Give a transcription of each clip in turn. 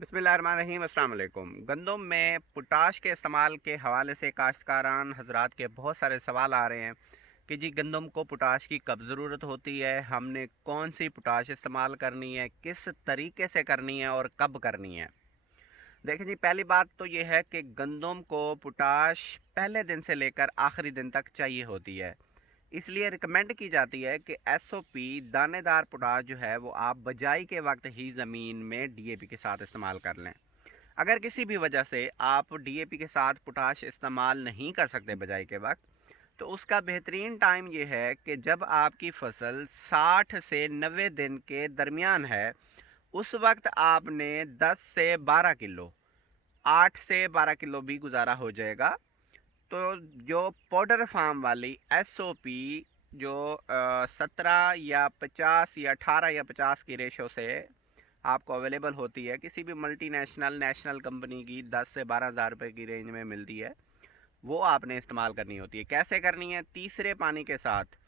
बिस्मिल्लाहिर्रहमानिर्रहीम। अस्सलाम वालेकुम। गंदम में पोटाश के इस्तेमाल के हवाले से काश्तकारान हजरात के बहुत सारे सवाल आ रहे हैं कि जी गंदम को पोटाश की कब ज़रूरत होती है, हमने कौन सी पोटाश इस्तेमाल करनी है, किस तरीके से करनी है और कब करनी है। देखिए जी, पहली बात तो ये है कि गंदम को पोटाश पहले दिन से लेकर आखिरी दिन तक चाहिए होती है। इसलिए रिकमेंड की जाती है कि एसओपी दानेदार पोटाश जो है वो आप बजाई के वक्त ही ज़मीन में डीएपी के साथ इस्तेमाल कर लें। अगर किसी भी वजह से आप डीएपी के साथ पोटाश इस्तेमाल नहीं कर सकते बजाई के वक्त, तो उसका बेहतरीन टाइम ये है कि जब आपकी फसल 60 से 90 दिन के दरमियान है, उस वक्त आपने 10 से 12 किलो, 8 से 12 किलो भी गुजारा हो जाएगा। तो जो पाउडर फार्म वाली एसओपी जो 17 या 50 या 18 या 50 की रेशो से आपको अवेलेबल होती है, किसी भी मल्टीनेशनल नेशनल कंपनी की 10 से 12,000 रुपये की रेंज में मिलती है, वो आपने इस्तेमाल करनी होती है। कैसे करनी है? तीसरे पानी के साथ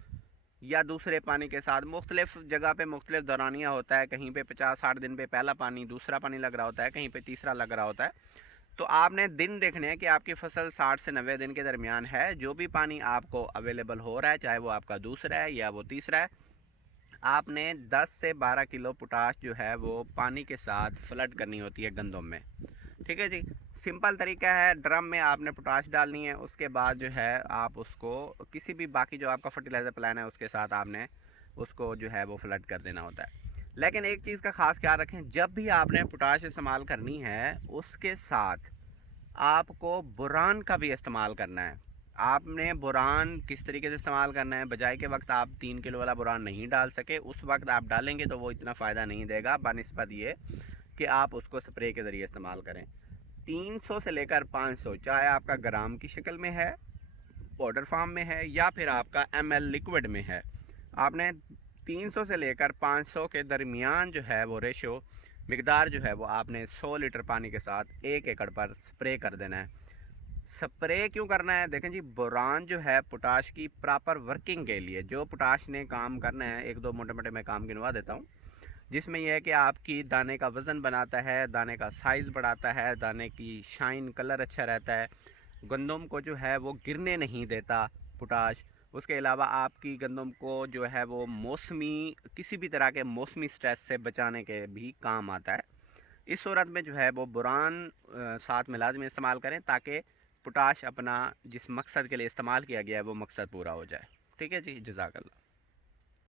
या दूसरे पानी के साथ। मुख्तलिफ जगह पे मुख्तलिफ दौरानिया होता है, कहीं पे 50-60 दिन पे पहला पानी, दूसरा पानी लग रहा होता है, कहीं पे तीसरा लग रहा होता है। तो आपने दिन देखने हैं कि आपकी फसल 60 से 90 दिन के दरमियान है। जो भी पानी आपको अवेलेबल हो रहा है, चाहे वो आपका दूसरा है या वो तीसरा है, आपने 10 से 12 किलो पोटाश जो है वो पानी के साथ फ्लड करनी होती है गंदम में। ठीक है जी। सिंपल तरीका है, ड्रम में आपने पोटाश डालनी है, उसके बाद जो है आप उसको किसी भी बाकी जो आपका फर्टिलाइज़र प्लान है उसके साथ आपने उसको जो है वो फ्लड कर देना होता है। लेकिन एक चीज़ का ख़ास ख्याल रखें, जब भी आपने पोटाश इस्तेमाल करनी है उसके साथ आपको बोरान का भी इस्तेमाल करना है। आपने बोरान किस तरीके से इस्तेमाल करना है? बजाय के वक्त आप 3 किलो वाला बोरान नहीं डाल सके, उस वक्त आप डालेंगे तो वो इतना फ़ायदा नहीं देगा बनिस्बत ये कि आप उसको स्प्रे के ज़रिए इस्तेमाल करें। 300 से लेकर 500, चाहे आपका ग्राम की शक्ल में है, पाउडर फॉर्म में है, या फिर आपका एमएल लिक्विड में है, आपने 300 से लेकर 500 के दरमियान जो है वो रेशो मिकदार जो है वो आपने 100 लीटर पानी के साथ 1 एकड़ पर स्प्रे कर देना है। स्प्रे क्यों करना है? देखें जी, बोरान जो है पोटाश की प्रॉपर वर्किंग के लिए जो पोटाश ने काम करना है, एक दो मोटे मोटे मैं काम गिनवा देता हूँ, जिसमें यह है कि आपकी दाने का वज़न बनाता है, दाने का साइज़ बढ़ाता है, दाने की शाइन कलर अच्छा रहता है, गंदम को जो है वो गिरने नहीं देता पोटाश। उसके अलावा आपकी गंदम को जो है वो मौसमी किसी भी तरह के मौसमी स्ट्रेस से बचाने के भी काम आता है। इस सूरत में जो है वो बोरान साथ में लाजमी इस्तेमाल करें, ताकि पोटाश अपना जिस मकसद के लिए इस्तेमाल किया गया है वो मकसद पूरा हो जाए। ठीक है जी, जज़ाकल्लाह।